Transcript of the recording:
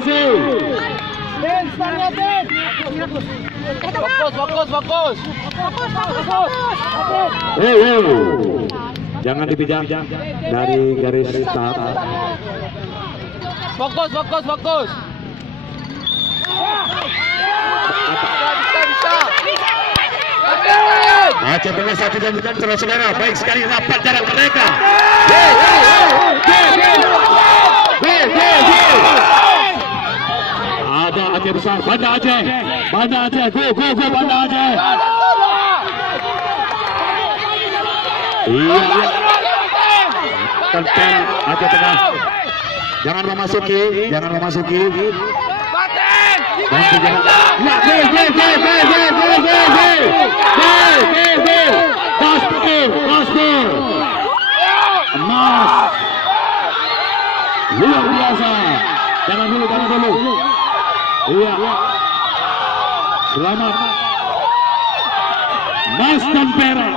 kasih. Fokus. Jangan dipijak dari garis start. Fokus. Bisa. Aceh Tengah satu dan bukan saudara. Baik sekali rapat jarak mereka. Ada Aceh besar, Banda Aceh, go Banda Aceh. Iya. Konten Aceh Tengah. Jangan memasuki. Bantu jangan. Ya, go. Paspor. Emas. Luar biasa. Jangan dulu. Iya. Selamat. Emas dan perak.